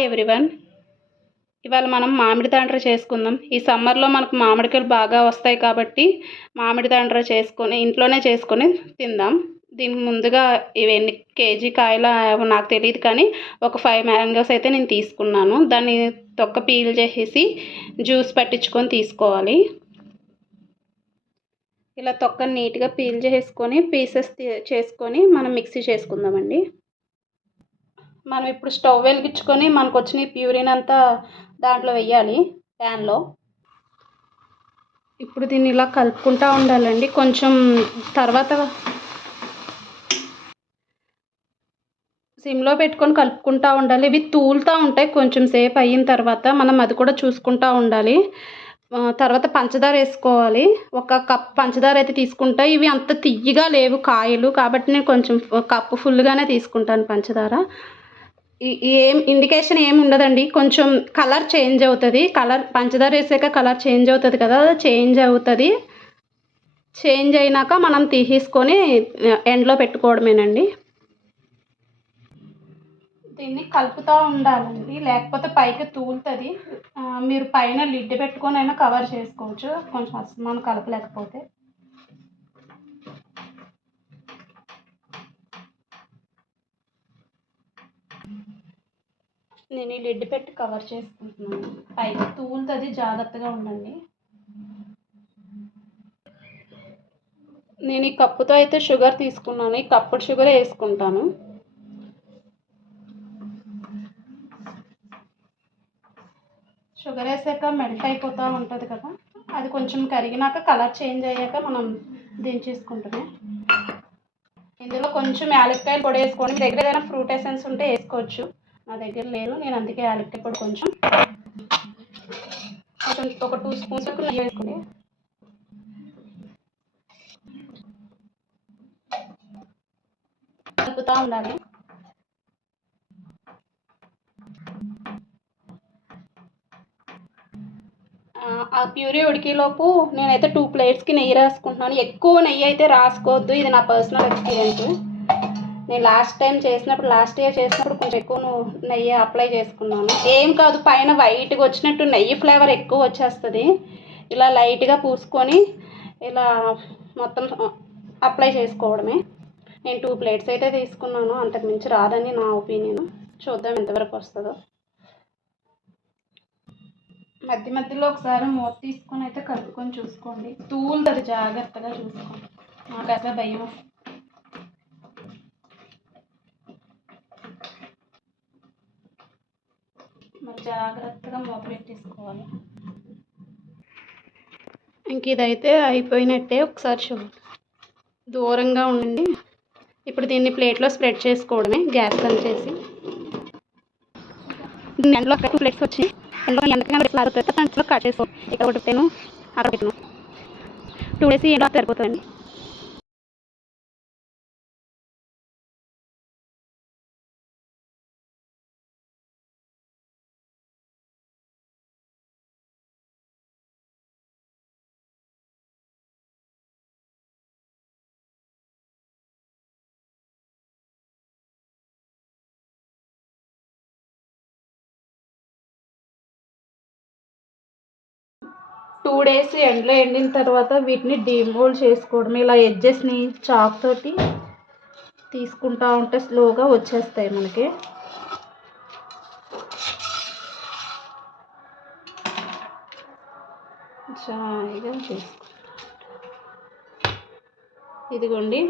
Hi everyone ఇవాళ మనం మామిడి తాండ్ర చేసుకుందాం. ఈ సమ్మర్లో మనకు మామిడికాయలు బాగా వస్తాయి కాబట్టి మామిడి తాండ్ర చేసుకొని ఇంట్లోనే చేసుకొని తిందాం. దీనికి ముందుగా ఇవి ఎన్ని కేజీ కాయలు నాకు తెలియదు కానీ ఒక ఫైవ్ మ్యాంగోస్ అయితే నేను తీసుకున్నాను. దాన్ని తొక్క పీల్ చేసేసి జ్యూస్ పట్టించుకొని తీసుకోవాలి. ఇలా తొక్కని నీట్గా పీల్ చేసుకొని పీసెస్ చేసుకొని మనం మిక్సీ చేసుకుందామండి. మనం ఇప్పుడు స్టవ్ వెలిగించుకొని మనకు వచ్చిన ప్యూరిన్ అంతా దాంట్లో వెయ్యాలి ప్యాన్లో ఇప్పుడు దీన్ని ఇలా కలుపుకుంటూ ఉండాలండి. కొంచెం తర్వాత సిమ్లో పెట్టుకొని కలుపుకుంటూ ఉండాలి. ఇవి తూలుతూ ఉంటాయి. కొంచెం సేపు అయిన తర్వాత మనం అది కూడా చూసుకుంటూ ఉండాలి. తర్వాత పంచదార వేసుకోవాలి. ఒక కప్ పంచదార అయితే తీసుకుంటా. ఇవి అంత తియ్యగా లేవు కాయలు. కాబట్టి నేను కొంచెం కప్పు ఫుల్గానే తీసుకుంటాను పంచదార. ఏం ఇండికేషన్ ఏం ఉండదండి కొంచెం కలర్ చేంజ్ అవుతుంది. కలర్ పంచదార వేసాక కలర్ చేంజ్ అవుతుంది కదా చేంజ్ అవుతుంది. చేంజ్ అయినాక మనం తీసేసుకొని ఎండ్లో పెట్టుకోవడమేనండి. దీన్ని కలుపుతూ ఉండాలండి. లేకపోతే పైకి తూలుతుంది. మీరు పైన లిడ్ పెట్టుకొని అయినా కవర్ చేసుకోవచ్చు. కొంచెం అసలు కలపలేకపోతే. నేను ఈ లిడ్ పెట్టి కవర్ చేసుకుంటున్నాను. పైకి తూలుతుంది జాగ్రత్తగా ఉండండి. నేను ఈ కప్పుతో అయితే షుగర్ తీసుకున్నాను. ఈ కప్పుడు షుగర్ వేసుకుంటాను. షుగర్ వేసాక మెల్ట్ అయిపోతూ ఉంటుంది కదా అది కొంచెం కరిగినాక కలర్ చేంజ్ అయ్యాక మనం దించేసుకుంటున్నాం ఇందులో కొంచెం యాలక్కాయలు పొడి వేసుకోండి. మీ దగ్గర ఏదైనా ఫ్రూట్ ఎసెన్స్ ఉంటే వేసుకోవచ్చు. దగ్గర లేదు నేను అందుకే యాలక్కాయ ఇప్పుడు కొంచెం కొంచెం ఒక టూ స్పూన్స్ వరకు నెయ్యి వేసుకోండి కలుపుతూ ఉండాలి. ఆ ప్యూరీ ఉడికేలోపు నేనైతే టూ ప్లేట్స్కి నెయ్యి రాసుకుంటున్నాను. ఎక్కువ నెయ్యి అయితే రాసుకోవద్దు. ఇది నా పర్సనల్ ఎక్స్పీరియన్స్ నేను లాస్ట్ టైం చేసినప్పుడు లాస్ట్ ఇయర్ చేసినప్పుడు కొంచెం ఎక్కువ నెయ్యి అప్లై చేసుకున్నాను. ఏం కాదు పైన వైట్గా వచ్చినట్టు నెయ్యి ఫ్లేవర్ ఎక్కువ వచ్చేస్తుంది. ఇలా లైట్గా పూసుకొని ఇలా మొత్తం అప్లై చేసుకోవడమే. నేను టూ ప్లేట్స్ అయితే తీసుకున్నాను. అంతకు మించి రాదని నా ఒపీనియన్ చూద్దాం ఎంతవరకు వస్తుందో. మధ్య మధ్యలో ఒకసారి మూత తీసుకొని అయితే కలుపుకొని చూసుకోండి. తూలుతుంది జాగ్రత్తగా చూసుకోండి. నాకు అసలు భయం. జాగ్రత్తగా మూత పెట్టేసుకోవాలి ఇంక ఇదైతే అయిపోయినట్టే ఒకసారి చూడండి దూరంగా ఉండండి. ఇప్పుడు దీన్ని ప్లేట్లో స్ప్రెడ్ చేసుకోవడమే గ్యాస్ బంద్ చేసి. ఎండలో టూ ప్లేట్స్ వచ్చి ఎండలో ఎండకైనా ఇట్లా ఆరుతుంది దాంట్లో కట్ చేసుకో. ఇక్కడ ఒకటి పెట్టాను అక్కడ పెట్టాను. టూ డేస్ ఎండలో సరిపోతుందండి టూ డేస్ ఎండలో ఎండిన తర్వాత వీటిని డీమోల్డ్ చేసుకోవడం ఇలా ఎడ్జెస్ని చాక్ తోటి తీసుకుంటా ఉంటే స్లోగా వచ్చేస్తాయి మనకి. జాయిగా తీసుకుంటా ఇదిగోండి.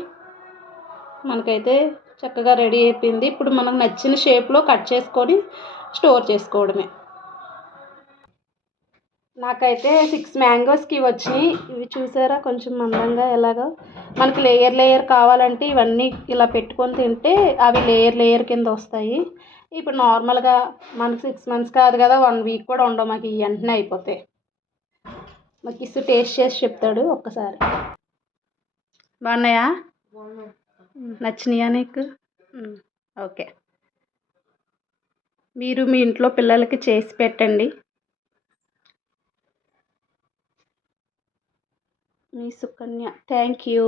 మనకైతే చక్కగా రెడీ అయిపోయింది. ఇప్పుడు మనకు నచ్చిన షేప్లో కట్ చేసుకొని స్టోర్ చేసుకోవడమే. నాకైతే సిక్స్ మ్యాంగోస్కి వచ్చినాయి ఇవి చూసారా? కొంచెం మందంగా ఎలాగో. మనకి లేయర్ లేయర్ కావాలంటే ఇవన్నీ ఇలా పెట్టుకొని తింటే అవి లేయర్ లేయర్ కింద వస్తాయి. ఇప్పుడు నార్మల్గా మనకి సిక్స్ మంత్స్ కాదు కదా వన్ వీక్ కూడా ఉండవు మాకు. వెంటనే అయిపోతాయి మాకు ఇసు టేస్ట్ చేసి చెప్తాడు ఒక్కసారి. బాగున్నాయా? నచ్చినాయా నీకు? ఓకే. మీరు మీ ఇంట్లో పిల్లలకి చేసి పెట్టండి. మీ ಸುಕನ್ಯಾ ಥ್ಯಾಂಕ್ ಯು